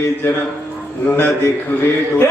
हे जन न देखवे डोळे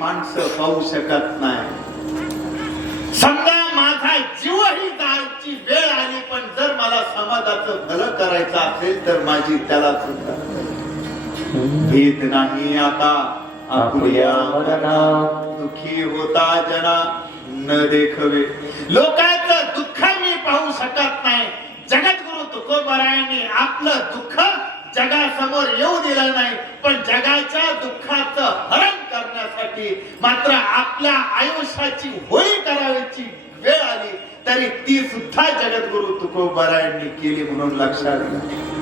माणसं पाहू शकत नाही. समजा माझा जीवही जायची वेळ आली पण जर मला समाजाचं भलं करायचं असेल तर माझी त्याला सुद्धा भीत नाही. आता आपुल्या मरणा दुखी होता जना न देखवे. लोकांचं दुःख मी पाहू शकत नाही. जगद्गुरु तुकोबरायांनी आपलं दुःख जगासमोर येऊ दिलं नाही पण जगाच्या दुःखाचं हरण करण्यासाठी मात्र आपल्या आयुष्याची होळी करायची वेळ आली तरी ती सुद्धा जगद्गुरु तुकोबरायांनी केली म्हणून लक्षात घ्या.